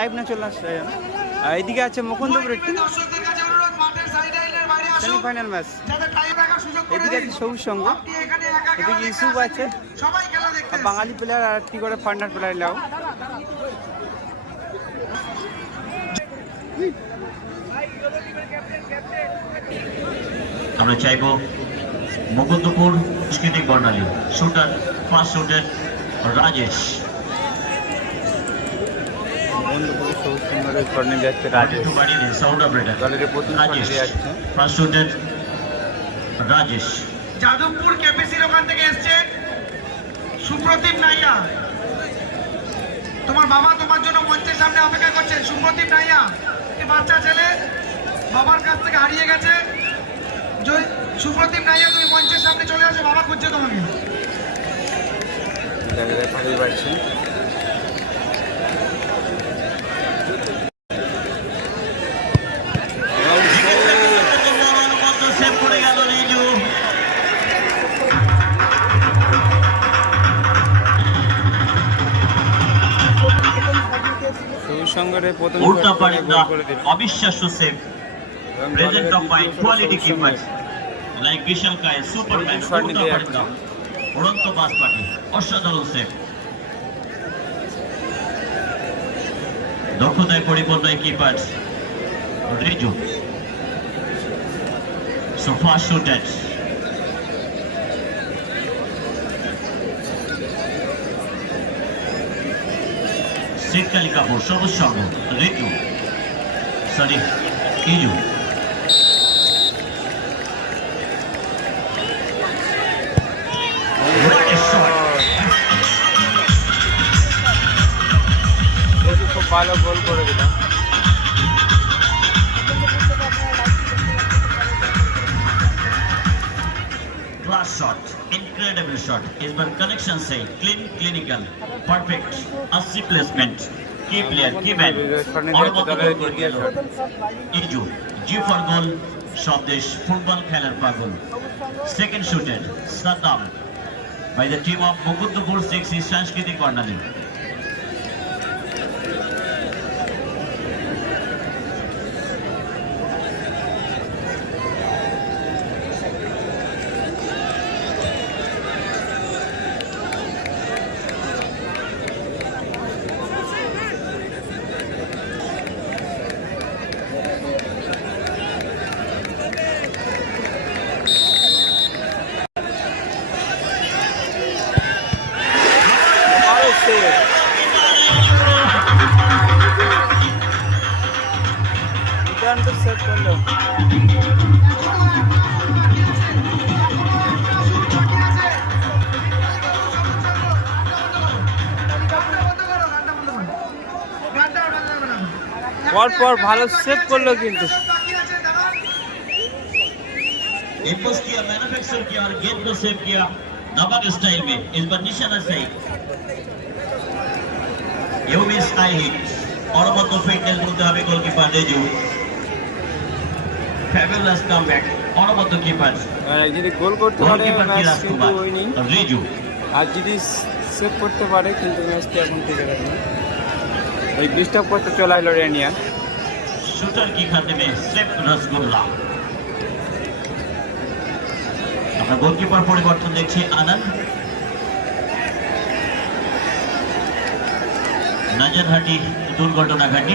Live না চলে আসছে আর এইদিকে আছে বাইরে আসুন সেমিফাইনাল ম্যাচ এদিকে আছে সবুজ সঙ্গ এদিকে ইউসুফ আছে। বাঙালি প্লেয়ার আর একটি করে ফান্ডার প্লেয়ার লাও আমরা চাইব মুকুন্দপুর সাংস্কৃতিক বর্ণালী। Shooter, first shooter Rajesh. মুকুন্দপুরের সবুজ সঙ্গের স্বর্ণে যাচ্ছে রাজেশ। দলের রাজেশ। যাচ্ছে রাজেশ। যাদবপুর কেপিসির ওখান থেকে এসছেন সুপ্রদীপ নাইয়া। তোমার বাবা তোমার জন্য মঞ্চের সামনে অপেক্ষা করছেন। সুপ্রদীপ নাইয়া এই বাচ্চা ছেলে বাবার কাছ থেকে হারিয়ে গেছে। জয়- সুপ্রদীপ নাইয়া তুমি মঞ্চের সামনে চলে আসো বাবা খুঁজছে তোমাকে। জায়গায় ভালোই প্রথম উল্টা গোল করে অবিশ্বাস্য সেভ প্রেজেন্ট অফ দ্বিতীয় কোয়ালিটি কিপার লাইক বিশাল কায় সুপারম্যান উল্টা নিতে পারিন্দা উড়ন্ত পাখি অসাধারণ সেভ। দক্ষতায় পরিপূর্ণ কিপার রিজু শুটার শীতকালী কাপুর সবুজ সঙ্গ রিজু সরি ইজু খুব ভালো গোল করে দিলাম Class shot, incredible shot. Is one connection say clean, clinical, perfect, assist placement. Key player, key man. ইজু জি ফর গোল স্বদেশ ফুটবল খেলার পাগল second শুটের Saddam by the team of Mukundapur six সাংস্কৃতিক কর্নারে ভালো করলো পর পর ভালো সেভ করলো কিন্তু इम्पोज किया मैन्युफैक्चर किया और गेंद को सेव किया दबंग स्टाइल में इस बार निशाना सही यू मिस आई हिट और মতো ফিটনেস বলতে হবে গোলকিপার রেজু ফ্যাবুলাস কামব্যাক অনবদ্য কিপার হ্যাঁ, যদি গোল করতে পারে কিন্তু হয়নি। রিজু। আর যদি সেভ করতে পারে কিন্তু ম্যাচটি এখন ওই ডিস্টার্ব করতে চলে আসলো রেনিয়া শুটার কি সেভ রসগোল্লা আমরা গোলকিপার পরিবর্তন দেখছি আনন্দ। নাজারহাটি দুর্ঘটনা ঘাটি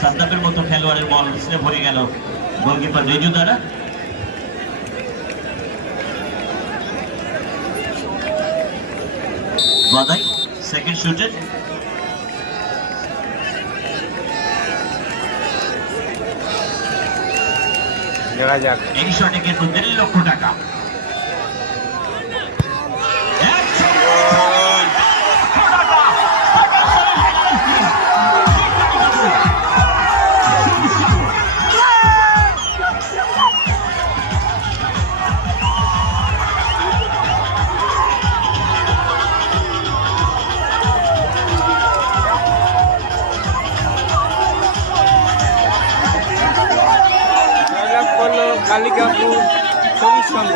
সাদ্দাবের মতো খেলোয়াড়ের বল ভরে গেল। গোলকিপার জয়জু দ্বারা বাদাই সেকেন্ড শুটের এই শটে কিন্তু দেড় লক্ষ টাকা। কালিকাপুর সবুজ সংঘ